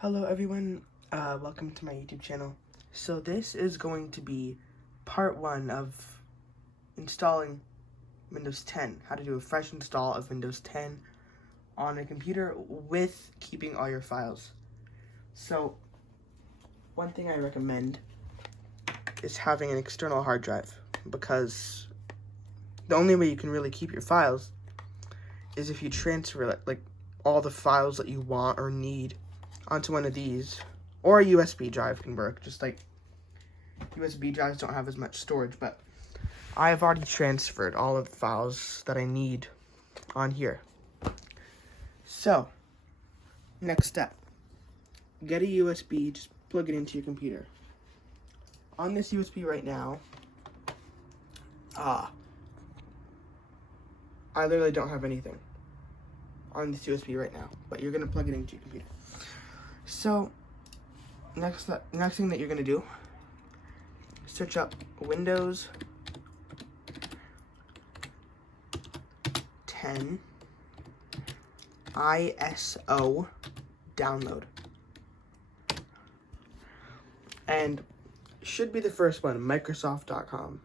Hello everyone, welcome to my YouTube channel. So this is going to be part 1 of installing Windows 10, how to do a fresh install of Windows 10 on a computer with keeping all your files. So one thing I recommend is having an external hard drive, because the only way you can really keep your files is if you transfer like all the files that you want or need onto one of these, or a USB drive can work. Just like USB drives don't have as much storage, but I have already transferred all of the files that I need on here. So next step, get a USB, just plug it into your computer. On this USB right now, I literally don't have anything on this USB right now, but you're gonna plug it into your computer. So next thing that you're gonna do, search up Windows 10 ISO download, and should be the first one, Microsoft.com.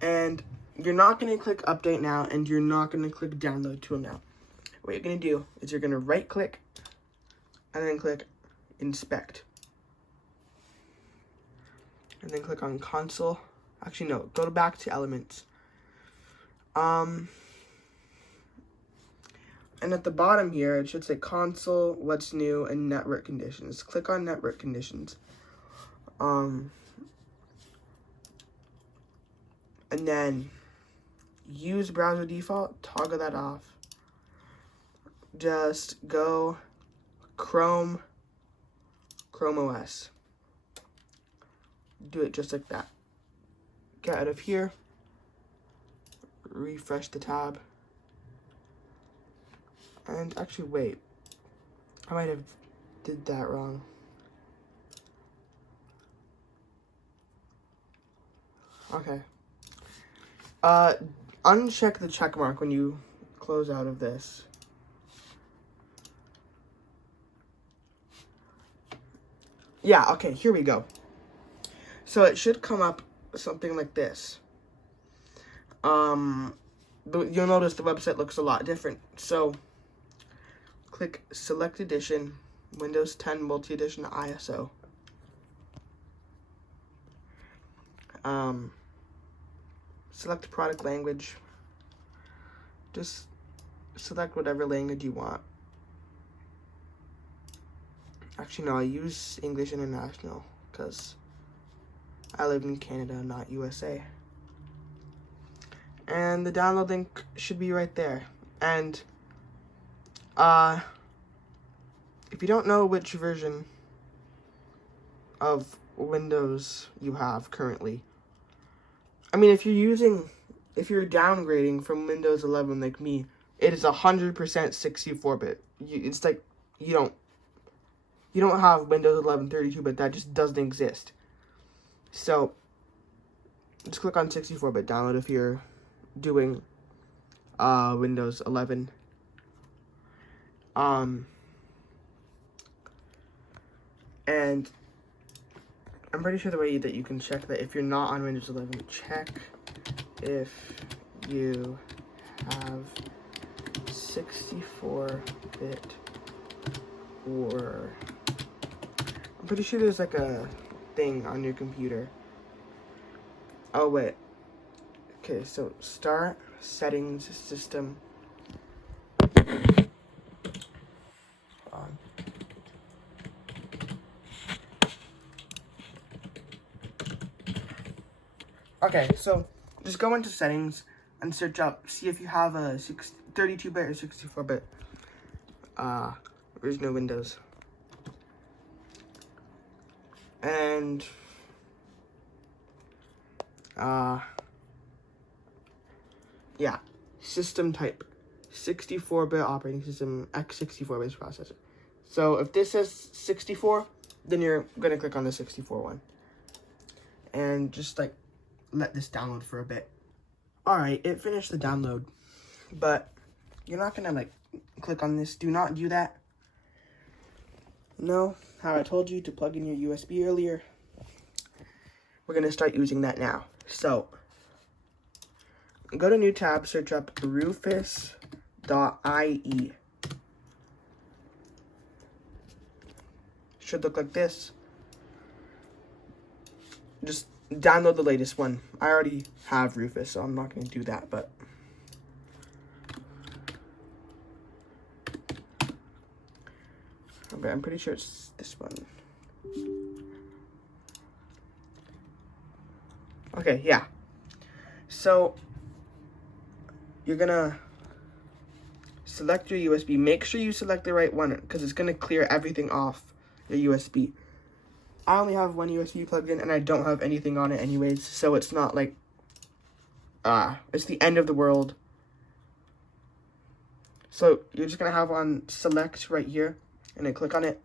And you're not going to click update now, and you're not going to click download tool now. What you're going to do is you're going to right click and then click inspect. And then click on console. Actually, no, go back to elements. And at the bottom here, it should say console, what's new, and network conditions. Click on network conditions. And then use browser default, toggle that off. Just go Chrome OS. Do it just like that. Get out of here. Refresh the tab. And actually, wait. I might have did that wrong. Okay. Uncheck the check mark when you close out of this. Yeah, okay, here we go. So it should come up something like this. You'll notice the website looks a lot different. So click Select Edition, Windows 10 Multi-Edition ISO. Select product language. Just select whatever language you want. Actually, no, I use English International because I live in Canada, not USA. And the download link should be right there. And if you don't know which version of Windows you have currently, I mean, if you're downgrading from Windows 11 like me, it is 100% 64-bit. It's like you don't have Windows 11 32-bit. That just doesn't exist. So just click on 64-bit download if you're doing Windows 11. And I'm pretty sure the way that you can check that if you're not on Windows 11, check if you have 64-bit, or I'm pretty sure there's like a thing on your computer. Oh wait. Okay, so start settings system. Okay, so just go into settings and search up, see if you have a 32-bit or 64-bit version of Windows. And yeah, system type 64-bit operating system, x64-bit processor. So if this says 64, then you're gonna click on the 64 one and just like let this download for a bit. Alright, it finished the download, but you're not gonna like click on this. Do not do that. No, how I told you to plug in your USB earlier. We're gonna start using that now. So go to new tab, search up rufus.ie. Should look like this. Just download the latest one. I already have Rufus, so I'm not going to do that, but okay, I'm pretty sure it's this one. Okay, yeah. So you're gonna select your USB. Make sure you select the right one because it's gonna clear everything off your USB. I only have one USB plugged in and I don't have anything on it anyways, so it's not like it's the end of the world. So you're just gonna have on select right here and then click on it.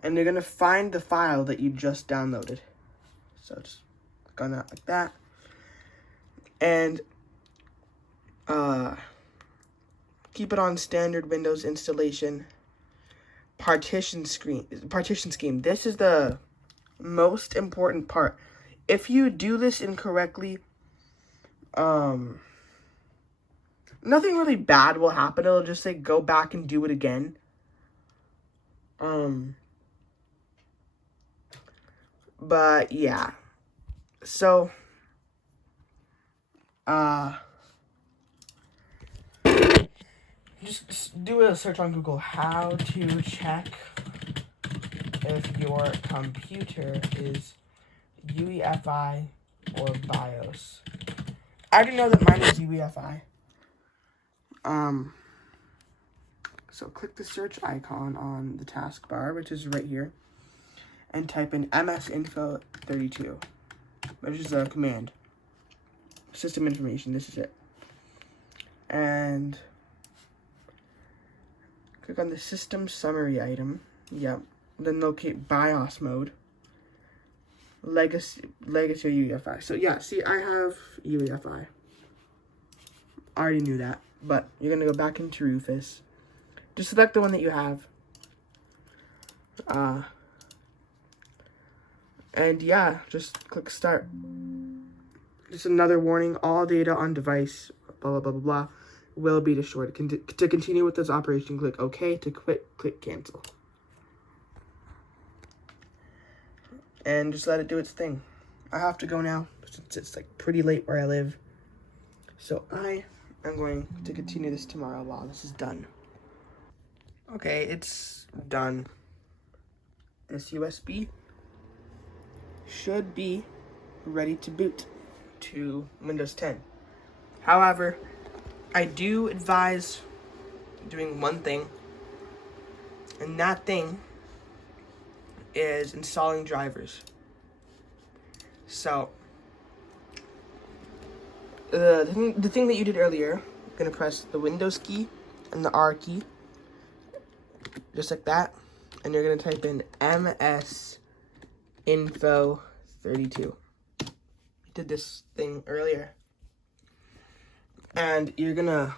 And you're gonna find the file that you just downloaded. So just click on that like that. And keep it on standard Windows installation. Partition scheme. This is the most important part. If you do this incorrectly, nothing really bad will happen. It'll just say go back and do it again. But yeah. So just do a search on Google, how to check if your computer is UEFI or BIOS. I didn't know that mine was UEFI. So click the search icon on the taskbar, which is right here, and type in msinfo32, which is a command. System information, this is it. And click on the system summary item. Yep. Then locate BIOS mode. Legacy UEFI. So yeah, see, I have UEFI. I already knew that. But you're gonna go back into Rufus. Just select the one that you have. And yeah, just click start. Just another warning, all data on device, blah, blah, blah, blah, blah, will be destroyed. To continue with this operation, click OK. To quit, click cancel. And just let it do its thing. I have to go now, since it's like pretty late where I live. So I am going to continue this tomorrow while this is done. Okay, it's done. This USB should be ready to boot to Windows 10. However, I do advise doing one thing, and that thing is installing drivers. So the thing that you did earlier, you're gonna press the Windows key and the R key, just like that, and you're gonna type in msinfo32. Did this thing earlier, and you're gonna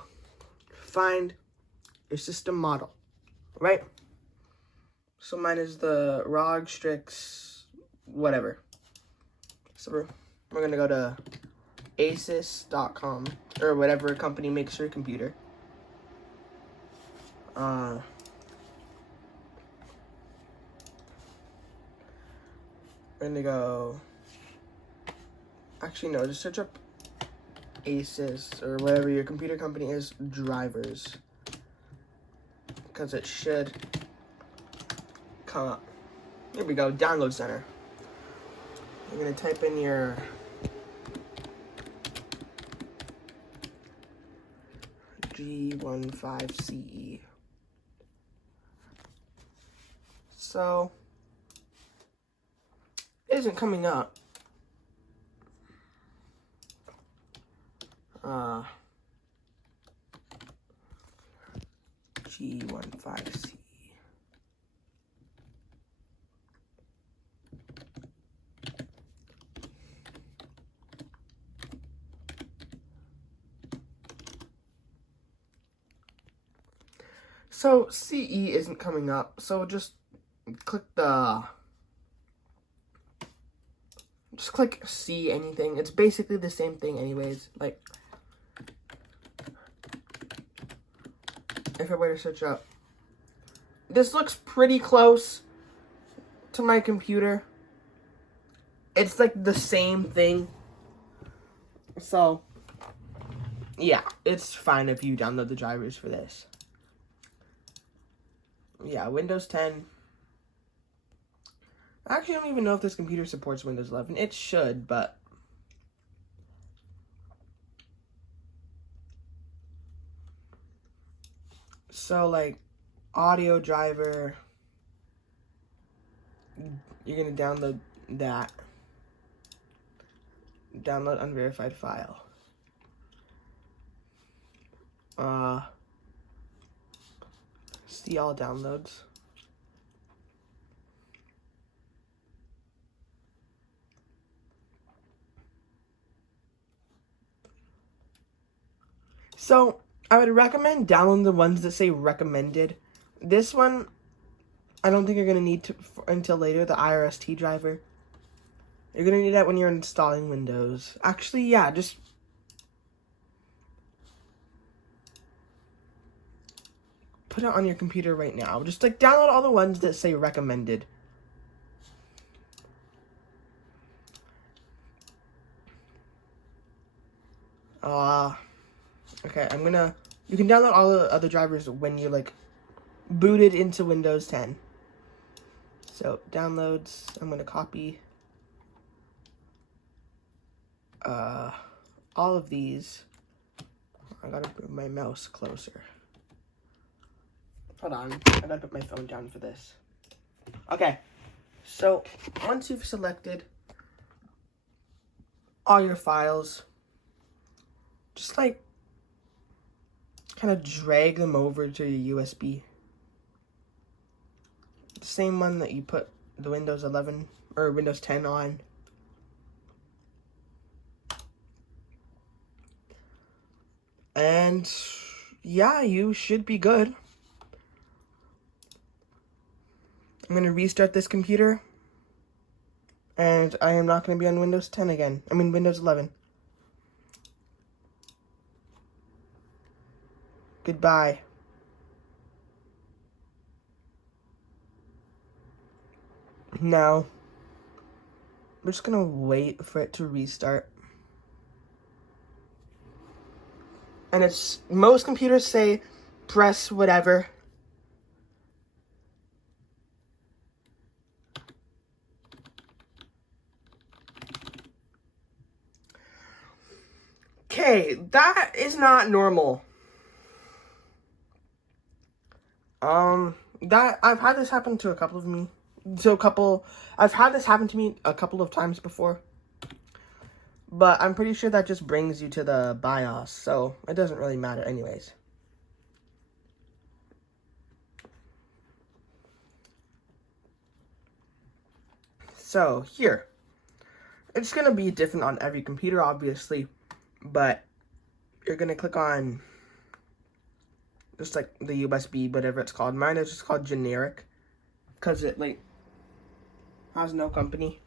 find your system model, right? So mine is the ROG Strix whatever. So we're gonna go to asus.com or whatever company makes your computer. We're gonna go. Actually, no, just search up Asus or whatever your computer company is, drivers, because it should come up. Here we go, download center. You're gonna type in your G15CE. So it isn't coming up. G15C. So CE isn't coming up, so just click C anything. It's basically the same thing anyways. Like, if I were to search up, this looks pretty close to my computer. It's like the same thing. So, yeah, it's fine if you download the drivers for this. Yeah, Windows 10. Actually, I don't even know if this computer supports Windows 11. It should, but... So, like, audio driver, you're going to download that. Download unverified file. See all downloads. So, I would recommend downloading the ones that say recommended. This one, I don't think you're going to need to until later, the IRST driver. You're going to need that when you're installing Windows. Actually, yeah, just... put it on your computer right now. Just, like, download all the ones that say recommended. Okay, you can download all the other drivers when you're, like, booted into Windows 10. So, downloads, I'm going to copy all of these. I gotta move my mouse closer. Hold on, I gotta put my phone down for this. Okay, so once you've selected all your files, just like kind of drag them over to your USB. The same one that you put the Windows 11 or Windows 10 on. And yeah, you should be good. I'm going to restart this computer. And I am not going to be on Windows 10 again. I mean Windows 11. Goodbye. Now, we're just going to wait for it to restart. And most computers say press whatever. Okay, that is not normal. I've had this happen to a couple of me. I've had this happen to me a couple of times before. But I'm pretty sure that just brings you to the BIOS, so it doesn't really matter anyways. So, here. It's going to be different on every computer, obviously, but you're going to click on just like the USB, whatever it's called. Mine is just called generic because it like has no company.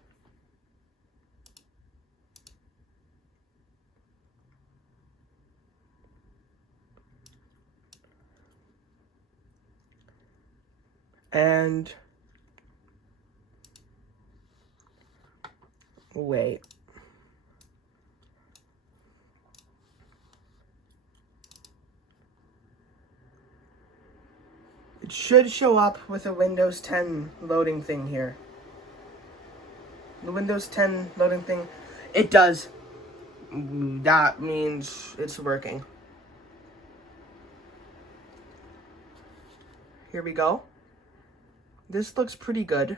And wait. It should show up with a Windows 10 loading thing here. The Windows 10 loading thing, it does. That means it's working. Here we go. This looks pretty good.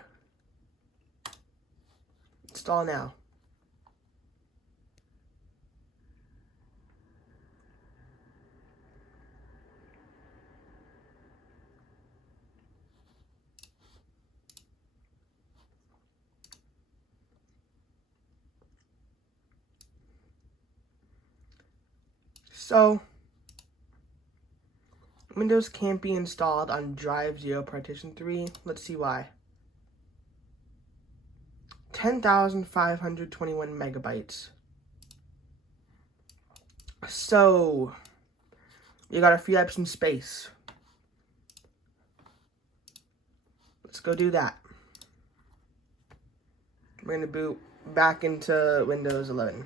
Install now. So, Windows can't be installed on drive 0 partition 3. Let's see why. 10,521 megabytes. So, you gotta free up some space. Let's go do that. We're gonna boot back into Windows 11.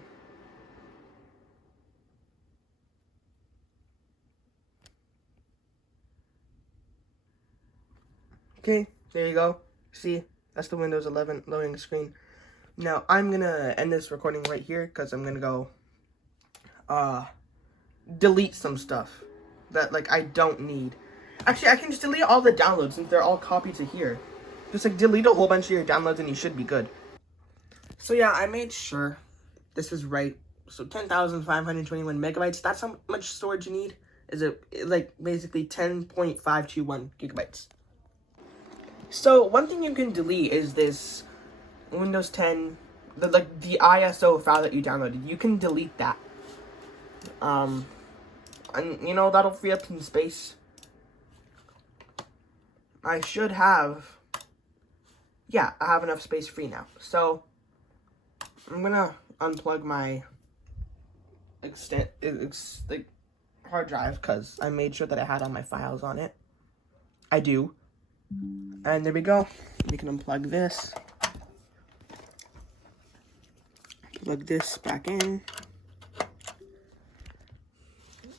Okay, there you go. See, that's the Windows 11 loading screen. Now, I'm gonna end this recording right here because I'm gonna go delete some stuff that, like, I don't need. Actually, I can just delete all the downloads since they're all copied to here. Just, like, delete a whole bunch of your downloads and you should be good. So, yeah, I made sure this is right. So, 10,521 megabytes, that's how much storage you need. Is it, like, basically 10.521 gigabytes. So, one thing you can delete is this Windows 10, the ISO file that you downloaded. You can delete that. And, you know, that'll free up some space. I should have, yeah, I have enough space free now. So, I'm gonna unplug my hard drive because I made sure that I had all my files on it. I do. And there we go. We can unplug this. Plug this back in.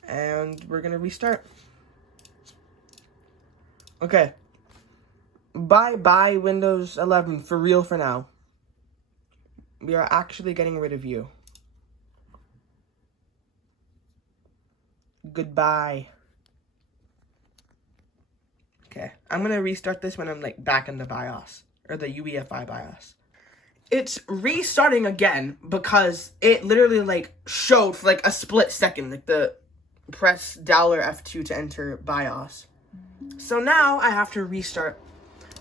And we're gonna restart. Okay. Bye-bye Windows 11 for real for now. We are actually getting rid of you. Goodbye. Okay, I'm gonna restart this when I'm like back in the BIOS, or the UEFI BIOS. It's restarting again because it literally like showed for like a split second, like the press $F2 to enter BIOS. So now I have to restart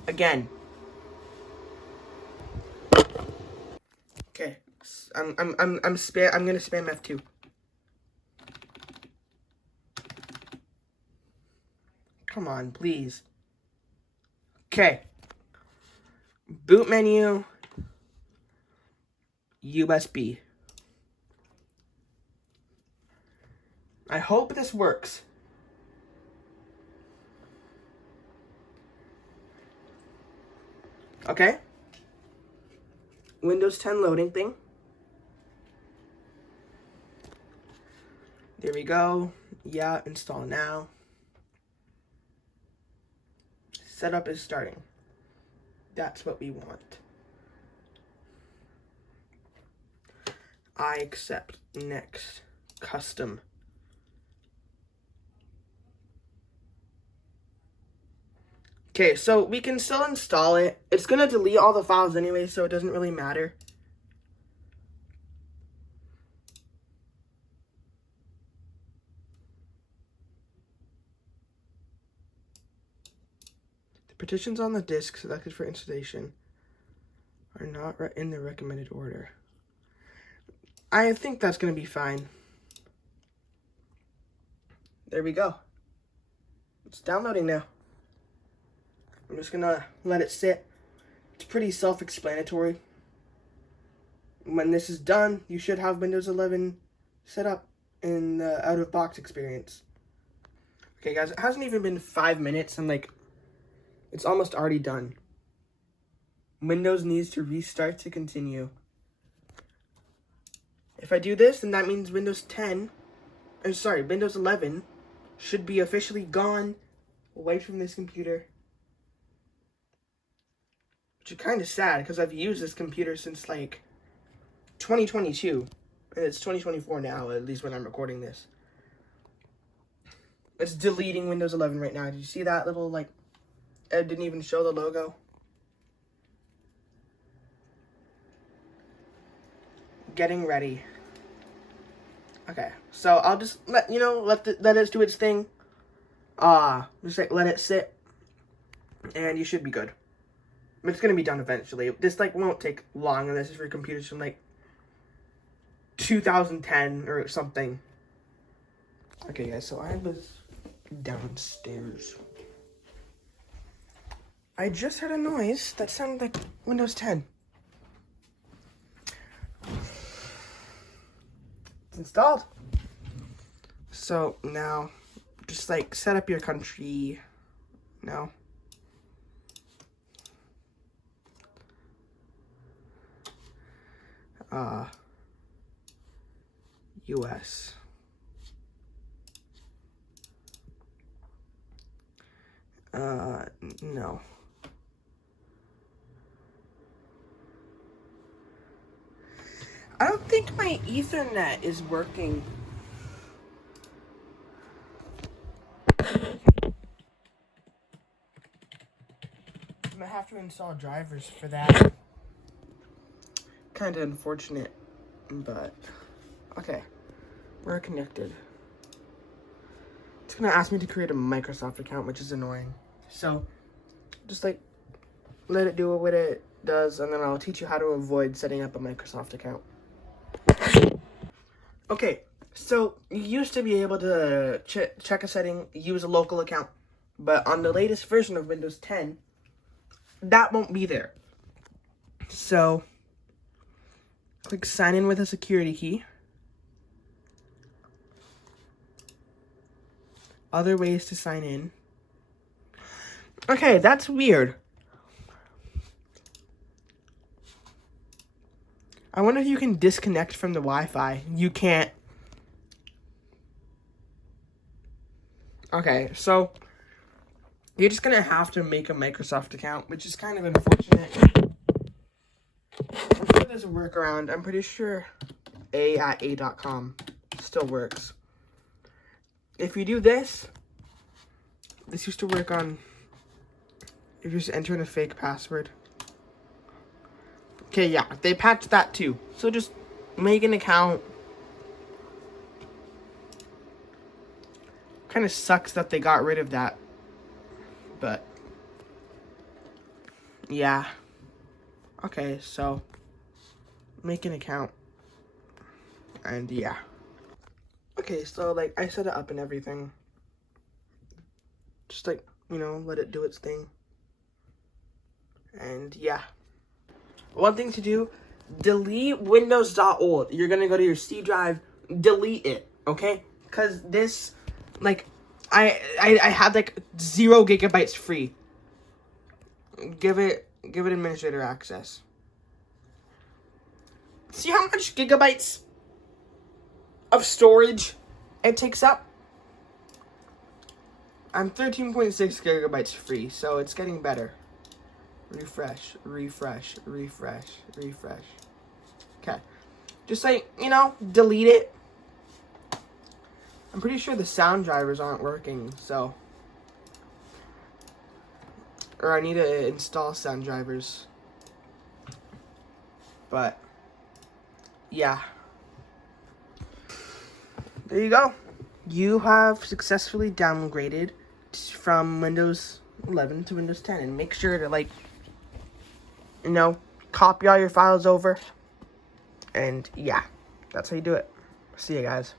again. Okay, I'm gonna spam F2. Come on, please. Okay. Boot menu. USB. I hope this works. Okay. Windows 10 loading thing. There we go. Yeah, install now. Setup is starting. That's what we want. I accept. Next. Custom. Okay, so we can still install it. It's gonna delete all the files anyway, so it doesn't really matter. Partitions on the disk selected for installation are not in the recommended order. I think that's going to be fine. There we go. It's downloading now. I'm just going to let it sit. It's pretty self-explanatory. When this is done, you should have Windows 11 set up in the out-of-box experience. Okay, guys, it hasn't even been 5 minutes. I'm like, it's almost already done. Windows needs to restart to continue. If I do this, then that means Windows 11 should be officially gone away from this computer. Which is kind of sad because I've used this computer since like 2022. And it's 2024 now, at least when I'm recording this. It's deleting Windows 11 right now. Did you see that little like... It didn't even show the logo. Getting ready. Okay, so I'll just let it do its thing. Just like let it sit, and you should be good. It's gonna be done eventually. This like won't take long, and this is for computers from like 2010 or something. Okay, guys. So I was downstairs. I just heard a noise that sounded like Windows 10. It's installed. So now, just like set up your country. No. US. No. I don't think my Ethernet is working. I'm gonna have to install drivers for that. Kind of unfortunate, but okay. We're connected. It's gonna ask me to create a Microsoft account, which is annoying. So, just like, let it do what it does, and then I'll teach you how to avoid setting up a Microsoft account. Okay, so you used to be able to check a setting, use a local account, but on the latest version of Windows 10, that won't be there. So, click sign in with a security key. Other ways to sign in. Okay, that's weird. I wonder if you can disconnect from the Wi-Fi. You can't. Okay, so you're just gonna have to make a Microsoft account, which is kind of unfortunate. I'm sure there's a workaround. I'm pretty sure a@a.com still works. If you do this used to work on if you're just entering a fake password. Okay, yeah, they patched that too. So just make an account. Kind of sucks that they got rid of that. But yeah. Okay, so make an account. And yeah. Okay, so like I set it up and everything. Just like, you know, let it do its thing. And yeah. One thing to do, delete windows.old. You're gonna go to your C drive, delete it, okay? Cause this, like, I had like 0 gigabytes free. Give it administrator access. See how much gigabytes of storage it takes up? I'm 13.6 gigabytes free, so it's getting better. Refresh, refresh, refresh, refresh. Okay. Just like, you know, delete it. I'm pretty sure the sound drivers aren't working, so. Or I need to install sound drivers. But, yeah. There you go. You have successfully downgraded from Windows 11 to Windows 10. And make sure to, like, you know, copy all your files over. And, yeah, that's how you do it. See you guys.